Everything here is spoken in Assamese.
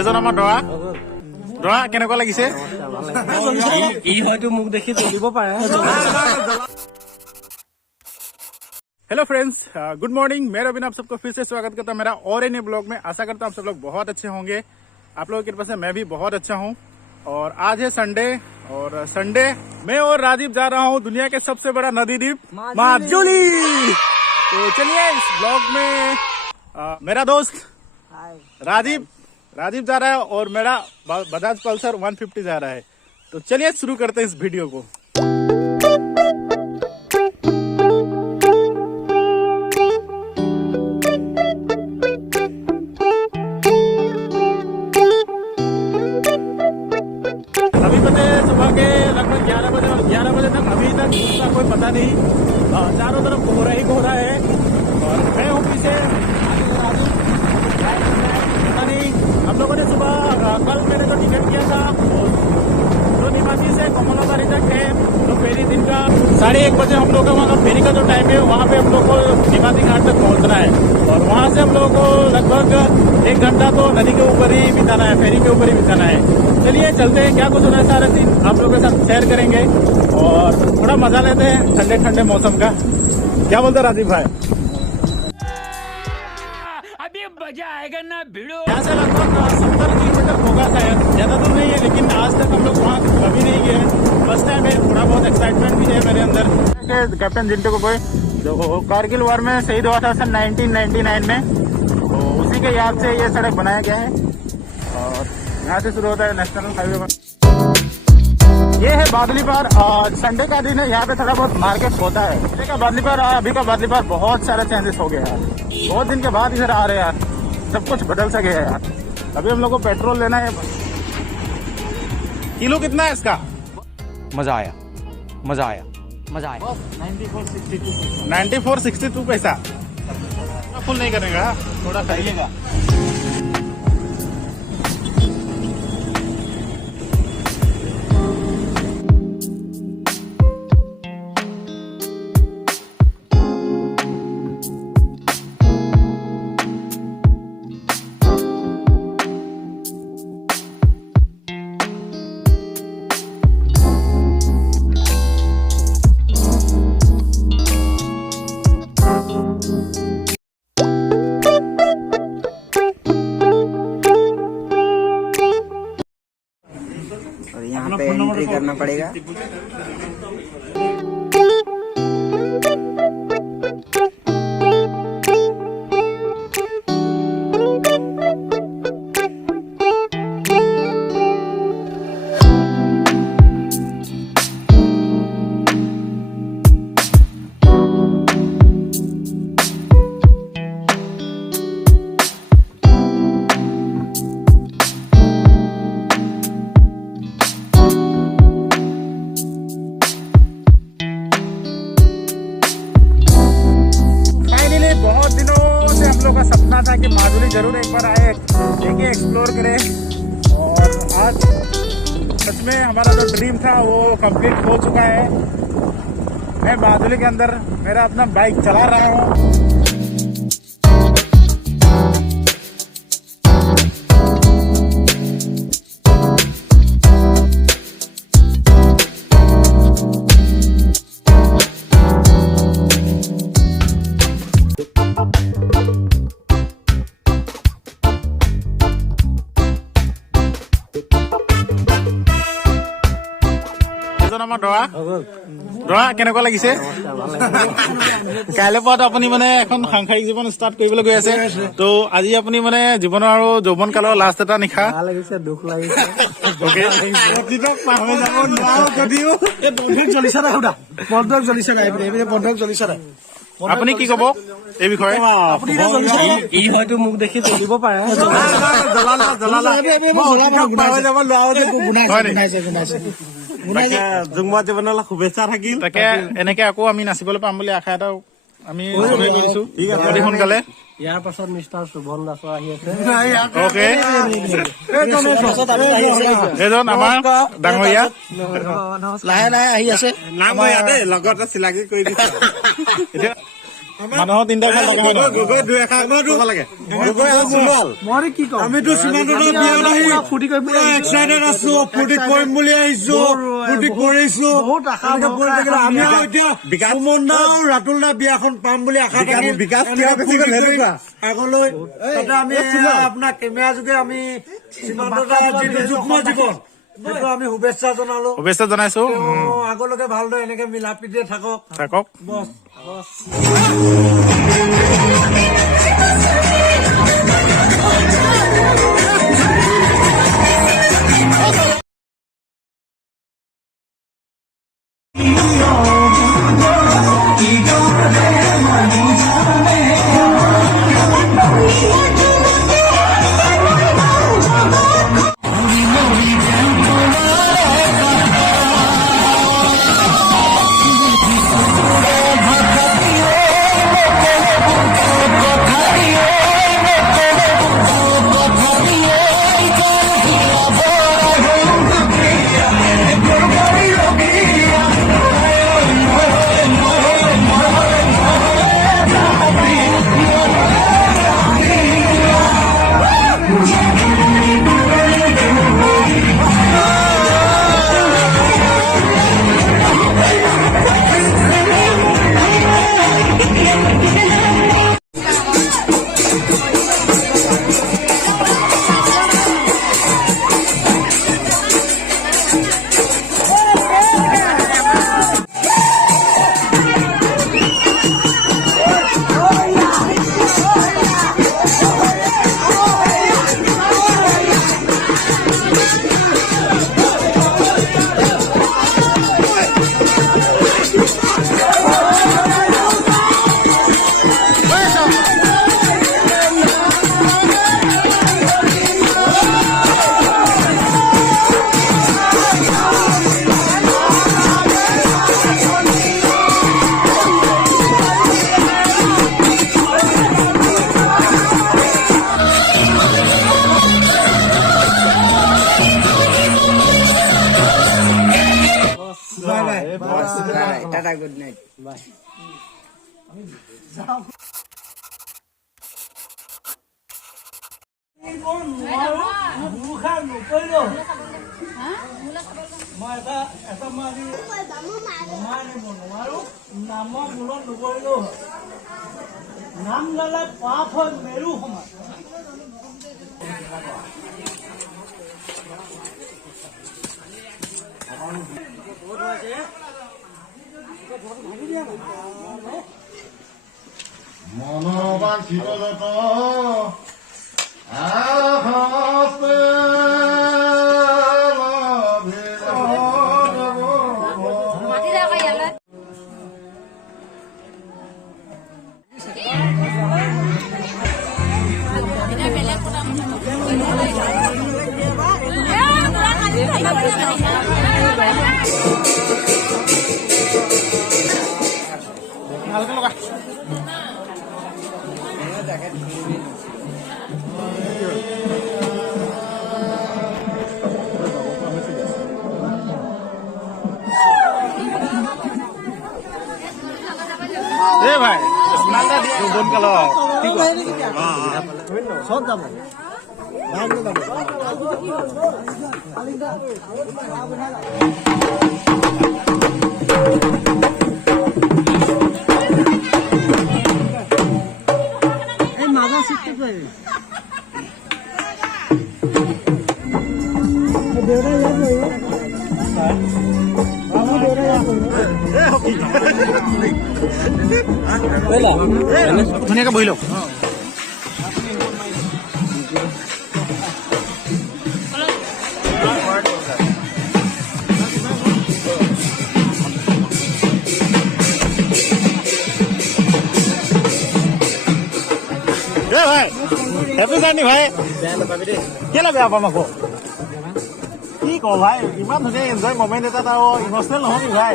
এজন আমাৰ দৰা দৰা কেনেকুৱা লাগিছে? ই হয়তো মোক দেখি চলিব পাৰে। Hello friends, good morning. मैं रविन आप सबको फिर से स्वागत करता हूँ मेरा और नए ब्लॉग में। आशा करता हूँ आप सब लोग बहुत अच्छे होंगे। आप लोगों की कृपा से मैं भी बहुत अच्छा हूँ। और आज है संडे, और संडे मैं और राजीव जा रहा हूँ दुनिया के सबसे बड़ा नदी द्वीप माजुली। तो चलिए इस ब्लॉग में मेरा दोस्त राजीव जा रहा है और मेरा बजाज पल्सर 150 जा रहा है। तो चलिए शुरू करते हैं इस वीडियो को। अभी बजे सुबह के लगभग 11 बजे और 11 बजे तक अभी तक उसका कोई पता नहीं। चारों तरफ कोहरा ही कोहरा है और मैं हूँ पीछे। पता नहीं हम लोगों ने सुबह कल मैंने जो टिकट किया था जो निवासी से कमलाबारी तक है, तो फेरी दिन का 1:30 बजे हम लोग का वहाँ का फेरी का जो टाइम है वहाँ पे हम लोग को निवासी घाट तक पहुँचना है। और वहाँ से हम लोगों को लगभग 1 घंटा तो नदी के ऊपर ही बिताना है, फेरी के ऊपर ही बिताना है। चलिए चलते हैं, क्या कुछ होना सारा सीन आप लोगों के साथ शेयर करेंगे और थोड़ा मजा लेते हैं ठंडे ठंडे मौसम का। क्या बोलते राजीव भाई? अभी मजा आएगा ना भिड़ो। यहाँ से लगभग 70 किलोमीटर होगा शायद, ज्यादा दूर नहीं है, लेकिन आज तक हम लोग वहाँ कभी नहीं गए। फर्स्ट टाइम है, थोड़ा बहुत एक्साइटमेंट भी है मेरे अंदर। कैप्टन जिंटू कोई जो कारगिल वॉर में शहीद हुआ था सन 1999 में, तो उसी के याद से ये सड़क बनाया गया है। और यहाँ से शुरू होता है नेशनल हाईवे पर। ये है बादली पार। संडे का दिन है, यहाँ पे थोड़ा बहुत मार्केट होता है। संडे का बादली पार, अभी का बादली पार बहुत सारे चेंजेस हो गया है। बहुत दिन के बाद इधर आ रहे हैं यार, सब कुछ बदल सके है यार। अभी हम लोग को पेट्रोल लेना है। किलो कितना है इसका? मजा आया। 94.62 पैसा। फुल नहीं करेगा, थोड़ा करिएगा। और यहाँ पे एंट्री करना पड़ेगा। बहुत दिनों से हम लोग का सपना था कि माजुली जरूर एक बार आए, देखिए, एक्सप्लोर करें। और आज सच में हमारा जो ड्रीम था वो कंप्लीट हो चुका है। मैं माजुली के अंदर मेरा अपना बाइक चला रहा हूँ। আমাৰ দৰা কেনেকুৱা লাগিছে? কাইলৈ পৰা আপুনি মানে এখন সাংসাৰিক জীৱন ষ্টাৰ্ট কৰিবলৈ গৈ আছে। তো আজি আপুনি মানে জীৱনৰ আৰু যৌৱন কালৰ লাষ্ট এটা নিশা। লাগিছে, দুখ লাগিছে। আপুনি কি কব এই বিষয়ে? ই হয়তো মোক দেখি চলিব পাৰে। জুংমা জীৱনলৈ শুভেচ্ছা থাকিল। তাকে এনেকে আকৌ আমি নাচিবলৈ পাম বুলি আশা এটা আমি কৰিছো। অতি সোনকালে ইয়াৰ পাছত মিষ্টাৰ শুভন দাস আহি আছে। অ'কে, এজন আমাৰ ডাঙৰীয়া লাহে লাহে আহি আছে। নাম ইয়াতে লগতে চিনাকি কৰি দিছে। মানুহৰ তিনিটা ভাল লাগে হয় নহয়? মই কি কম আমিতো সীমান্তত বিয়াত আহি ফূৰ্তি কৰিম পুৰা এক্সাইটেড আছো ফূৰ্তি কৰিম বুলি আহিছো ফূৰ্তি কৰিছো বহুত আশা এনেকে কৰি থাকিলে আমি আৰু এতিয়া সুমন দা আৰু ৰাতুল দা বিয়াখন পাম বুলি আশা থাকিল আগলৈ তাতে আমি আপোনাৰ কেমেৰা যোগে আমি সীমান্ত দাৰ যিটো যুগ্ম জীৱন সেইটো আমি শুভেচ্ছা জনালো শুভেচ্ছা জনাইছো আগলৈকে ভালদৰে এনেকে মিলা প্ৰীতিৰে থাকক বছ টাটা গুড নাইট নাম গালে পাপ হয় মেৰু সমান মনোবাঞ্ছিত যত ভালকে লগা এ ভাই স্মাইলটা দিয়ে দুজন কাল সব যাব এই মাজা সিস্টেম করে দেউরা ইয়াত বহিব আমি দেউরা ইয়াত বহিব ধুনীয়াকে বহি লওক ভাই হেপী জাৰ্ণি ভাই কেলে বেয়া পাম আকৌ কি কওঁ ভাই ইমান ধুনীয়া এনজয় মমেণ্ট এটাত আৰু ইম'চনেল নহবি ভাই